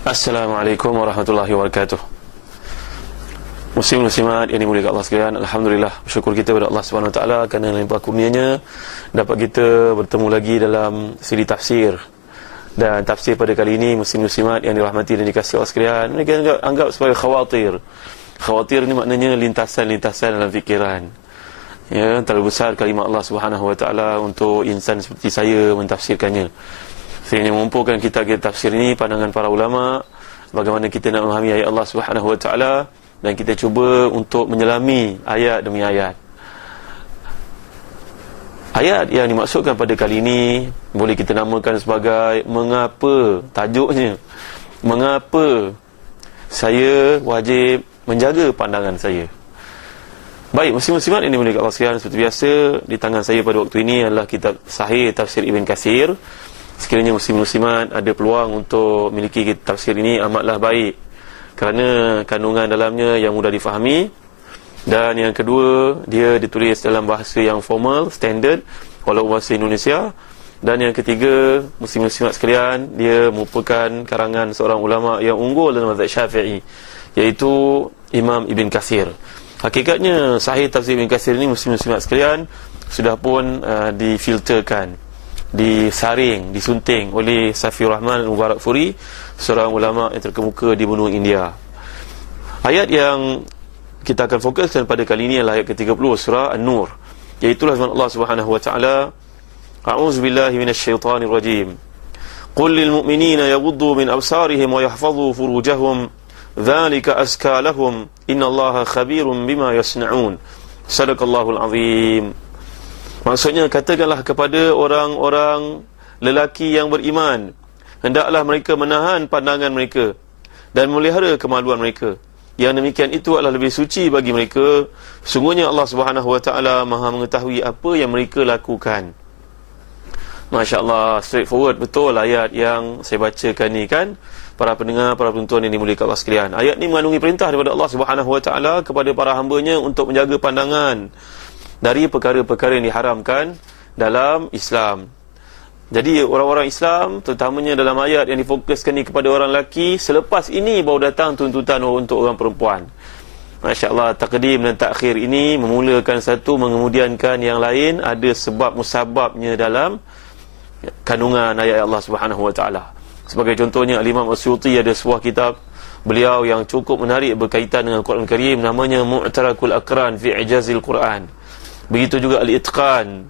Assalamualaikum warahmatullahi wabarakatuh. Muslim-muslimat yang dimuliakan Allah sekalian, alhamdulillah, bersyukur kita kepada Allah Subhanahu wa taala kerana limpah kurnianya dapat kita bertemu lagi dalam siri tafsir. Dan tafsir pada kali ini, muslim-muslimat yang dirahmati dan dikasihi Allah sekalian, mereka anggap sebagai khawatir. Khawatir ni maknanya lintasan-lintasan dalam fikiran. Ya, terlalu besar kalimah Allah Subhanahu wa taala untuk insan seperti saya mentafsirkannya. Sehingga mengumpulkan kita tafsir ini pandangan para ulama, bagaimana kita nak memahami ayat Allah Subhanahu wa taala, dan kita cuba untuk menyelami ayat demi ayat. Ayat yang dimaksudkan pada kali ini boleh kita namakan sebagai mengapa, tajuknya mengapa saya wajib menjaga pandangan saya. Baik, muslim-muslimat ini boleh Allah sekalian, seperti biasa di tangan saya pada waktu ini adalah kitab Sahih Tafsir Ibn Katsir. Sekiranya muslim-muslimat ada peluang untuk miliki kitab tafsir ini, amatlah baik, kerana kandungan dalamnya yang mudah difahami, dan yang kedua, dia ditulis dalam bahasa yang formal, standard, walaupun bahasa Indonesia. Dan yang ketiga, muslim-muslimat sekalian, dia merupakan karangan seorang ulama yang unggul dalam mazhab Syafi'i, iaitu Imam Ibn Katsir. Hakikatnya Sahih Tafsir Ibn Katsir ini, muslim-muslimat sekalian, sudah pun difilterkan, disaring, disunting oleh Safiur Rahman Al-Mubarakfuri, seorang ulama yang terkemuka di benua India. Ayat yang kita akan fokuskan pada kali ini adalah ayat ke-30 surah An-Nur, iaitu firman Allah Subhanahu wa taala, A'udzubillahi minasyaitonir rajim. Qul lil mu'minina yaghuddu min absarihim wa yahfazu furujahum, dzalika azka lahum, innallaha khabirum bima yasna'un. Sadaqallahul azim. Maksudnya, katakanlah kepada orang-orang lelaki yang beriman, hendaklah mereka menahan pandangan mereka dan memelihara kemaluan mereka. Yang demikian itu adalah lebih suci bagi mereka. Sungguhnya Allah Subhanahu wa taala Maha mengetahui apa yang mereka lakukan. Masya Allah, straightforward betul ayat yang saya bacakan ni kan, para pendengar, para penonton yang dimuliakan Allah sekalian. Ayat ni mengandungi perintah daripada Allah Subhanahu wa taala kepada para hamba-Nya untuk menjaga pandangan dari perkara-perkara yang diharamkan dalam Islam. Jadi orang-orang Islam, terutamanya dalam ayat yang difokuskan ni kepada orang lelaki, selepas ini baru datang tuntutan untuk orang perempuan. Masya Allah, takdim dan takhir ini memulakan satu mengemudiankan yang lain, ada sebab musababnya dalam kandungan ayat Allah Subhanahu wa taala. Sebagai contohnya, Al-Imam As-Suyuti ada sebuah kitab beliau yang cukup menarik berkaitan dengan Al-Quran Karim, namanya Mu'tarakul Aqran fi Ijazil Quran. Begitu juga Al-Itqan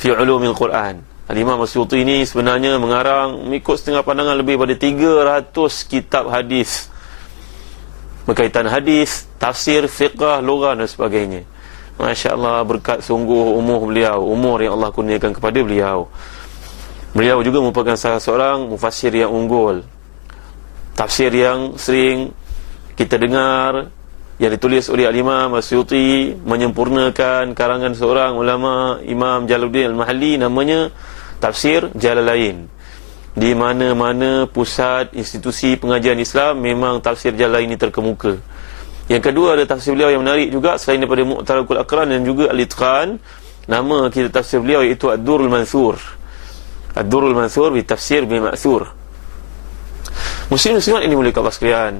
fi Ulumil Quran. Al-Imam As-Suyuti ini sebenarnya mengarang mengikut setengah pandangan lebih pada 300 kitab hadis, berkaitan hadis, tafsir, fiqh, lughah dan sebagainya. Masya Allah, berkat sungguh umur beliau, umur yang Allah kurniakan kepada beliau. Beliau juga merupakan salah seorang mufassir yang unggul. Tafsir yang sering kita dengar yang ditulis oleh Al-Imam As-Suyuti menyempurnakan karangan seorang ulama, Imam Jalaluddin Al-Mahalli, namanya Tafsir Jalalain. Di mana-mana pusat institusi pengajian Islam, memang Tafsir Jalalain ini terkemuka. Yang kedua, ada tafsir beliau yang menarik juga selain daripada Mu'tarakul Aqran dan juga Al-Itqan. Nama kita tafsir beliau iaitu Ad-Durrul Mansur. Ad-Durrul Mansur bi Tafsir bil Ma'thur. Muslim-muslimat ini mulia Allah sekalian,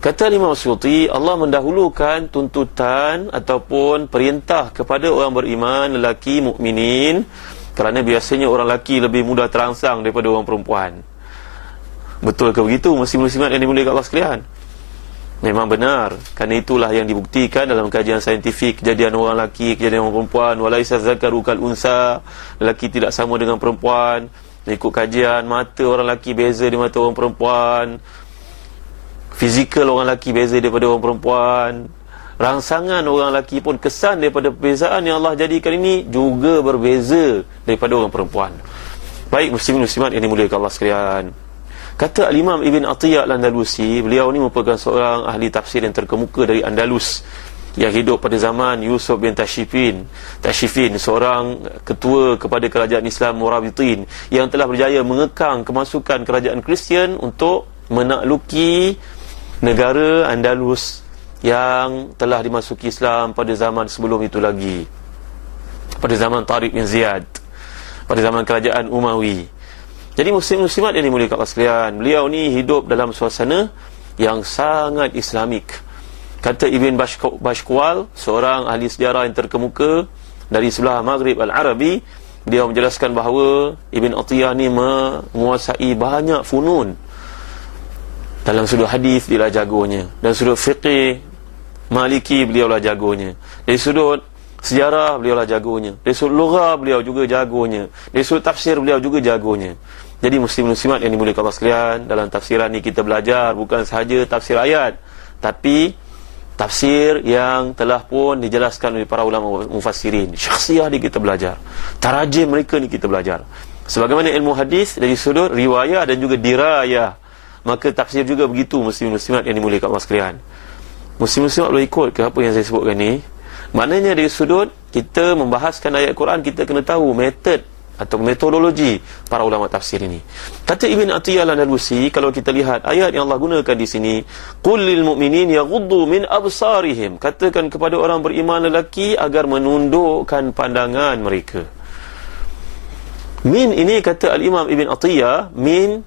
kata Imam As-Suyuti, Allah mendahulukan tuntutan ataupun perintah kepada orang beriman, lelaki mukminin, kerana biasanya orang lelaki lebih mudah terangsang daripada orang perempuan. Betul ke begitu, muslim-muslimat yang dimuliakan Allah sekalian? Memang benar, kerana itulah yang dibuktikan dalam kajian saintifik, kejadian orang lelaki, kejadian orang perempuan. Walaisa zakaru kal unsa, lelaki tidak sama dengan perempuan. Ikut kajian, mata orang lelaki beza di mata orang perempuan, fizikal orang lelaki beza daripada orang perempuan, rangsangan orang lelaki pun, kesan daripada perbezaan yang Allah jadikan ini juga berbeza daripada orang perempuan. Baik, muslimin-muslimat yang dimuliakan Allah sekalian, kata Al-Imam Ibn Atiyah Al-Andalusi, beliau ni merupakan seorang ahli tafsir yang terkemuka dari Andalus, yang hidup pada zaman Yusuf bin Tashifin, seorang ketua kepada kerajaan Islam Murabitin, yang telah berjaya mengekang kemasukan kerajaan Kristian untuk menakluki negara Andalus yang telah dimasuki Islam pada zaman sebelum itu lagi, pada zaman Tariq bin Ziyad, pada zaman kerajaan Umawi. Jadi muslim-muslimat yang dimuliakan Allah sekalian, beliau ni hidup dalam suasana yang sangat Islamik. Kata Ibn Bashkwal, seorang ahli sejarah yang terkemuka dari sebelah Maghrib Al-Arabi, dia menjelaskan bahawa Ibn Atiyah ni menguasai banyak funun. Dalam sudut hadis dia lah jagonya, dalam sudut fiqih Maliki beliau lah jagonya, dari sudut sejarah beliau lah jagonya, dari sudut lughah beliau juga jagonya, dari sudut tafsir beliau juga jagonya. Jadi muslim-muslimat yang dimuliakan Allah sekalian, dalam tafsiran ni kita belajar bukan sahaja tafsir ayat, tapi tafsir yang telah pun dijelaskan oleh para ulama mufassirin. Syakhsiyah ni kita belajar, tarajim mereka ni kita belajar. Sebagaimana ilmu hadis dari sudut riwayah dan juga dirayah, maka tafsir juga begitu muslim-muslimat yang dimuliakan Allah sekalian. Muslim-muslimat boleh ikut ke apa yang saya sebutkan ni? Maknanya dari sudut kita membahaskan ayat Quran, kita kena tahu metod atau metodologi para ulama tafsir ini. Kata Ibn Atiyah Al-Andalusi, kalau kita lihat ayat yang Allah gunakan di sini, qul lil mu'minin yaghuddu min absarihim, katakan kepada orang beriman lelaki agar menundukkan pandangan mereka. Min ini kata Al-Imam Ibn Atiyah, min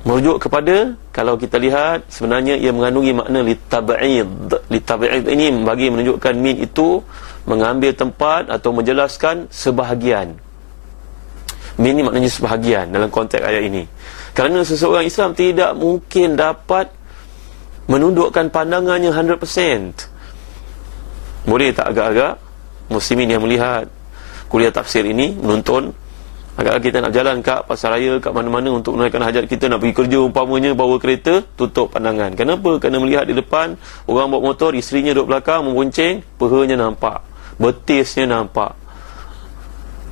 merujuk kepada, kalau kita lihat sebenarnya ia mengandungi makna litab'id. Litab'id ini bagi menunjukkan min itu mengambil tempat atau menjelaskan sebahagian. Min ini maknanya sebahagian dalam konteks ayat ini. Kerana seseorang Islam tidak mungkin dapat menundukkan pandangannya 100%. Boleh tak agak-agak muslimin yang melihat kuliah tafsir ini, menonton, agak kita nak jalan kat pasar raya, kat mana-mana untuk menunaikan hajat kita, nak pergi kerja umpamanya, bawa kereta, tutup pandangan. Kenapa? Kerana melihat di depan orang bawa motor, isterinya duduk belakang membonceng, pehanya nampak, betisnya nampak.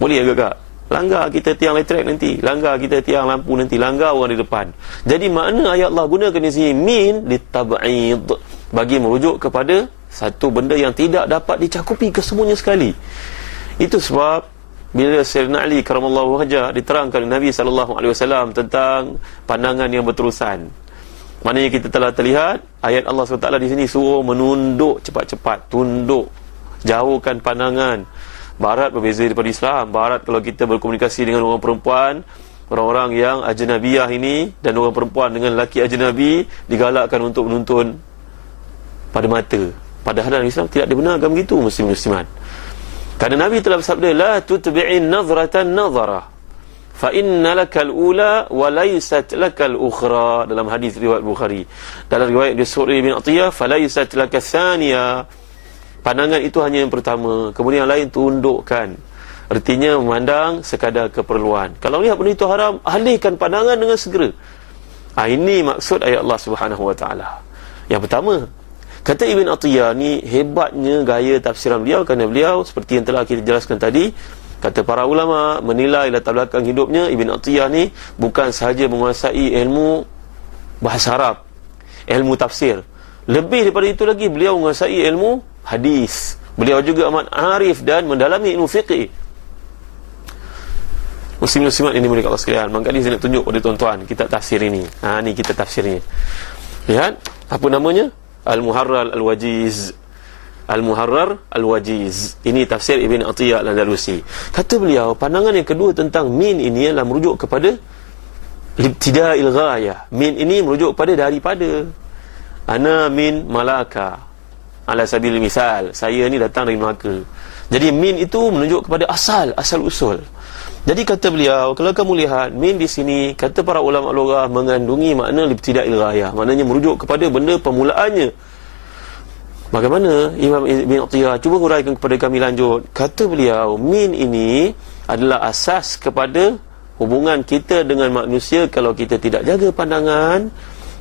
Boleh agak-agak? Langgar kita tiang elektrik nanti, langgar kita tiang lampu nanti, langgar orang di depan. Jadi makna ayat Allah gunakan di sini min litab'id, bagi merujuk kepada satu benda yang tidak dapat dicakupi kesemuanya sekali. Itu sebab bila Sayyidina Ali karamallahu wajhah diterangkan oleh Nabi SAW tentang pandangan yang berterusan, maknanya kita telah terlihat ayat Allah SWT di sini suruh menunduk cepat-cepat, tunduk, jauhkan pandangan. Barat berbeza daripada Islam. Barat kalau kita berkomunikasi dengan orang perempuan, orang-orang yang ajnabiyah ini, dan orang perempuan dengan lelaki ajnabi, digalakkan untuk menuntun pada mata. Padahal dalam Islam tidak dibenarkan begitu, muslim-muslimat. Kerana Nabi telah bersabda, la tutbi'in nazratan nazarah, fa inna lakal ula wa laysat lakal ukhra, dalam hadis riwayat Bukhari. Dalam riwayat Suri bin Atiyah, fa laysat lakal thaniya, pandangan itu hanya yang pertama, kemudian yang lain tundukkan. Artinya memandang sekadar keperluan. Kalau lihat benda itu haram, alihkan pandangan dengan segera. Ini maksud ayat Allah Subhanahu Wa Taala. Yang pertama, kata Ibn Atiyah ni hebatnya gaya tafsiran beliau, kerana beliau seperti yang telah kita jelaskan tadi, kata para ulama menilai latar belakang hidupnya, Ibn Atiyah ni bukan sahaja menguasai ilmu bahasa Arab, ilmu tafsir, lebih daripada itu lagi beliau menguasai ilmu hadis. Beliau juga amat arif dan mendalami ilmu fiqih. Muslim-muslimat ini mulia Allah sekalian, maka ni saya nak tunjuk pada tuan-tuan kitab tafsir ini. Ni kita tafsirnya. Lihat apa namanya? Al-Muharrar Al-Wajiz. Al-Muharrar Al-Wajiz. Ini tafsir Ibn Atiyah Al-Andalusi. Kata beliau, pandangan yang kedua tentang min ini adalah merujuk kepada ibtida'il ghayah. Min ini merujuk kepada daripada. Ana min malaka, ala sabil misal, saya ni datang dari Melaka. Jadi min itu menunjuk kepada asal usul. Jadi kata beliau, kalau kamu lihat min di sini, kata para ulama lughah, mengandungi makna ibtida'il ghayah, maknanya merujuk kepada benda permulaannya. Bagaimana Imam Ibn Atiyah? Cuba huraikan kepada kami lanjut. Kata beliau, min ini adalah asas kepada hubungan kita dengan manusia. Kalau kita tidak jaga pandangan,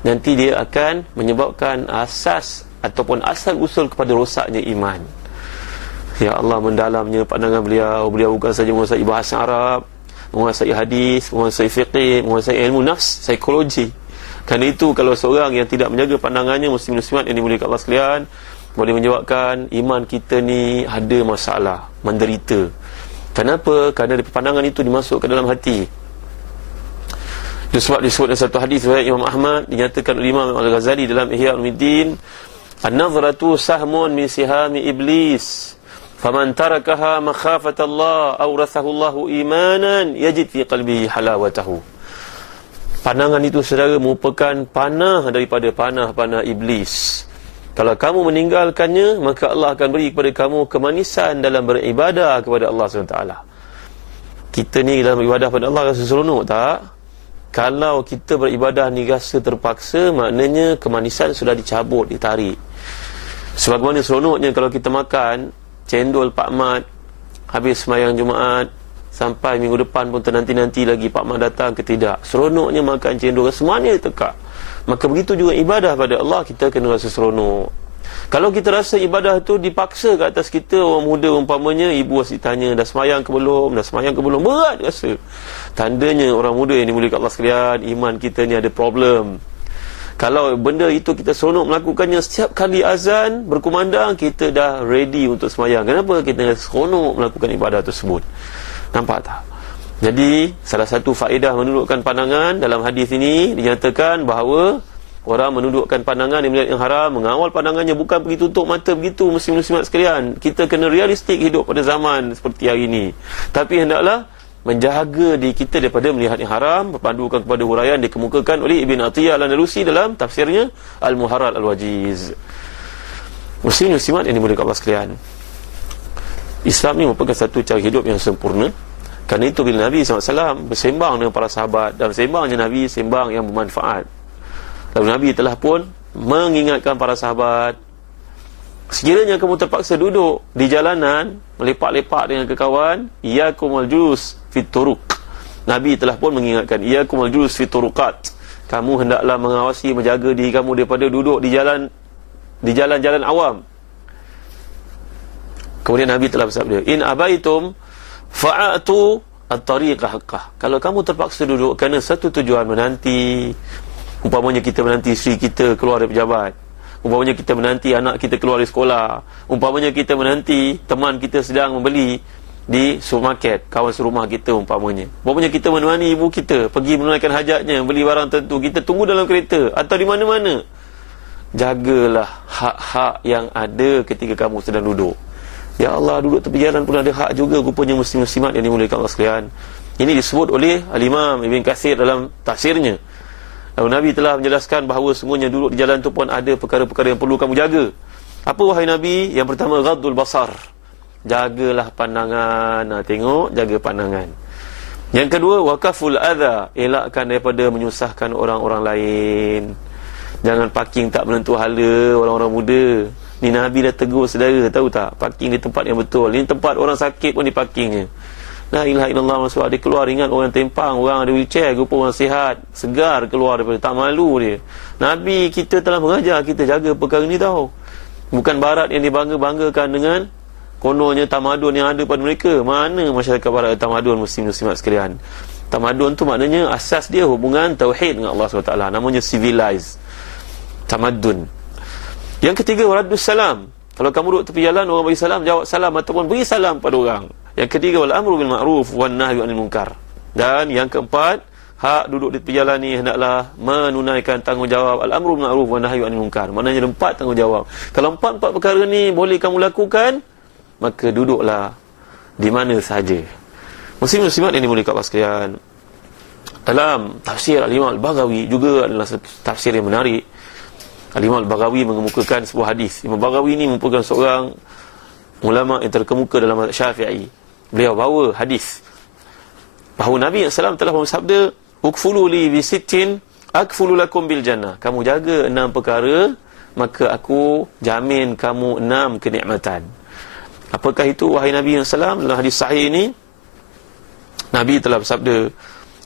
nanti dia akan menyebabkan asas ataupun asal usul kepada rosaknya iman. Ya Allah, mendalamnya pandangan beliau. Beliau bukan saja menguasai bahasa Arab, menguasai hadis, menguasai fiqh, menguasai ilmu nafs, psikologi. Kerana itu kalau seorang yang tidak menjaga pandangannya, muslim-muslimat yang dimuliakan Allah sekalian, boleh menyebabkan iman kita ni ada masalah, menderita. Kenapa? Kerana pandangan itu dimasuk ke dalam hati. Itu sebab disebut dalam satu hadis riwayat Imam Ahmad, dinyatakan oleh Imam Al-Ghazali dalam Ihya Ulumuddin, an-nazratu sahmun min sihami iblis. Faman tarakaha makhafata Allah awrathahu Allahu imanan yajid fi qalbihi halawatahu. Pandangan itu saudara merupakan panah daripada panah-panah iblis. Kalau kamu meninggalkannya, maka Allah akan beri kepada kamu kemanisan dalam beribadah kepada Allah SWT. Kita ni dalam ibadah pada Allah rasa seronok tak? Kalau kita beribadah ni rasa terpaksa, maknanya kemanisan sudah dicabut, ditarik. Sebagaimana seronoknya kalau kita makan cendol Pak Mat habis sembahyang Jumaat, sampai minggu depan pun ternanti-nanti lagi Pak Mat datang ke tidak. Seronoknya makan cendol, semuanya tekak. Maka begitu juga ibadah pada Allah, kita kena rasa seronok. Kalau kita rasa ibadah tu dipaksa ke atas kita, orang muda umpamanya, ibu asyik tanya, dah sembahyang ke belum, berat rasa. Tandanya orang muda yang dimuliakan Allah sekalian, iman kita ni ada problem. Kalau benda itu kita seronok melakukannya, setiap kali azan berkumandang, kita dah ready untuk sembahyang. Kenapa kita seronok melakukan ibadah tersebut? Nampak tak? Jadi salah satu faedah menundukkan pandangan dalam hadis ini dinyatakan bahawa orang menundukkan pandangan di melihat yang haram, mengawal pandangannya, bukan pergi tutup mata begitu. Muslim-muslimat sekalian, kita kena realistik hidup pada zaman seperti hari ini. Tapi hendaklah menjaga diri kita daripada melihat yang haram, berpandukan kepada huraian dikemukakan oleh Ibn Atiyah Al-Andalusi dalam tafsirnya Al-Muharrar Al-Wajiz. Muslim-muslimat yang dimuliakan Allah sekalian, Islam ni merupakan satu cara hidup yang sempurna. Kerana itu bila Nabi SAW bersembang dengan para sahabat, dan sembangnya Nabi sembang yang bermanfaat. Lalu Nabi telah pun mengingatkan para sahabat, sekiranya kamu terpaksa duduk di jalanan melepak-lepak dengan kekawan, iyakumul julus fit turuq. Nabi telah pun mengingatkan, iyakumul julus fit turuqat. Kamu hendaklah mengawasi, menjaga diri kamu daripada duduk di jalan-jalan awam. Kemudian Nabi telah bersabda, in abaitum fa'atu at-tariqa haqqah. Kalau kamu terpaksa duduk kerana satu tujuan menanti, umpamanya kita menanti isteri kita keluar dari pejabat, umpamanya kita menanti anak kita keluar dari sekolah, umpamanya kita menanti teman kita sedang membeli di supermarket, kawan serumah kita umpamanya kita menemani ibu kita pergi menunaikan hajatnya, beli barang tertentu, kita tunggu dalam kereta atau di mana-mana. Jagalah hak-hak yang ada ketika kamu sedang duduk. Ya Allah, duduk tepi jalan pun ada hak juga rupanya muslim-muslimat yang dimuliakan Allah sekalian. Ini disebut oleh Al-Imam Ibn Katsir dalam tafsirnya. Lalu Nabi telah menjelaskan bahawa sungguhnya duduk di jalan tu pun ada perkara-perkara yang perlu kamu jaga. Apa wahai Nabi? Yang pertama, ghaddul basar. Jagalah pandangan. Tengok, jaga pandangan. Yang kedua, waqaful adha. Elakkan daripada menyusahkan orang-orang lain. Jangan parking tak menentu hala orang-orang muda. Ni Nabi dah tegur saudara, tahu tak? Parking di tempat yang betul. Ini tempat orang sakit pun di parkingnya. La ilaha illallah, maksud dia keluar ingat orang tempang, orang ada wheelchair, rupa orang sihat, segar keluar daripada, tak malu dia. Nabi kita telah mengajar kita jaga perkara ni tahu. Bukan barat yang dibangga-banggakan dengan kononnya tamadun yang ada pada mereka. Mana masyarakat barat tamadun, muslim-muslimat sekalian? Tamadun tu maknanya asas dia hubungan tauhid dengan Allah SWT. Namanya civilized tamadun. Yang ketiga, waradus salam. Kalau kamu duduk tepi jalan, orang bagi salam, jawab salam ataupun beri salam pada orang. Yang ketiga, wal amru bil ma'ruf wan nahyu 'anil munkar. Dan yang keempat, hak duduk di tepi jalan ni hendaklah menunaikan tanggungjawab al amru bil ma'ruf wan nahyu 'anil munkar. Maknanya ada 4 tanggungjawab. Kalau 4 perkara ni boleh kamu lakukan, maka duduklah di mana sahaja. Muslim-muslimat yang dimuliakan Allah sekalian, dalam tafsir Al-Imam Al-Baghawi juga adalah satu tafsir yang menarik. Al-Imam Al-Baghawi mengemukakan sebuah hadis. Imam Baghawi ini merupakan seorang ulama yang terkemuka dalam mazhab Syafi'i. Beliau bawa hadis bahawa Nabi SAW telah bersabda, ukfulu li bi sittin akfulu lakum bil jannah. Kamu jaga 6 perkara, maka aku jamin kamu 6 kenikmatan. Apakah itu wahai Nabi SAW? Dalam hadis sahih ini Nabi telah bersabda,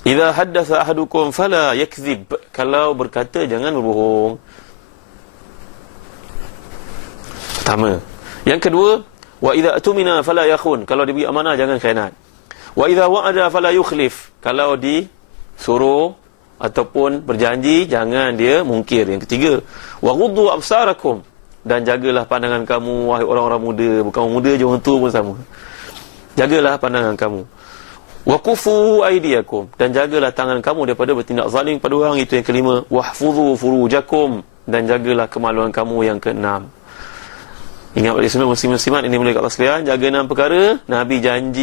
idza haddatha ahadukum fala yakzib. Kalau berkata jangan berbohong. Pertama. Yang kedua, wa idza atumina fala yakhun. Kalau diberi amanah jangan khianat. Wa idza wa'ada fala yukhlif. Kalau disuruh ataupun berjanji jangan dia mungkir. Yang ketiga, wa ghuddu absarakum. Dan jagalah pandangan kamu wahai orang-orang muda. Bukan orang muda je, orang tua pun sama. Jagalah pandangan kamu. Wa kufu aydiyakum. Dan jagalah tangan kamu daripada bertindak zalim pada orang. Itu yang kelima. Wahfudhu furujakum. Dan jagalah kemaluan kamu. Yang keenam. Ingat balik semua muslim-muslimat ini mulai kat sekalian, jaga 6 perkara. Nabi janji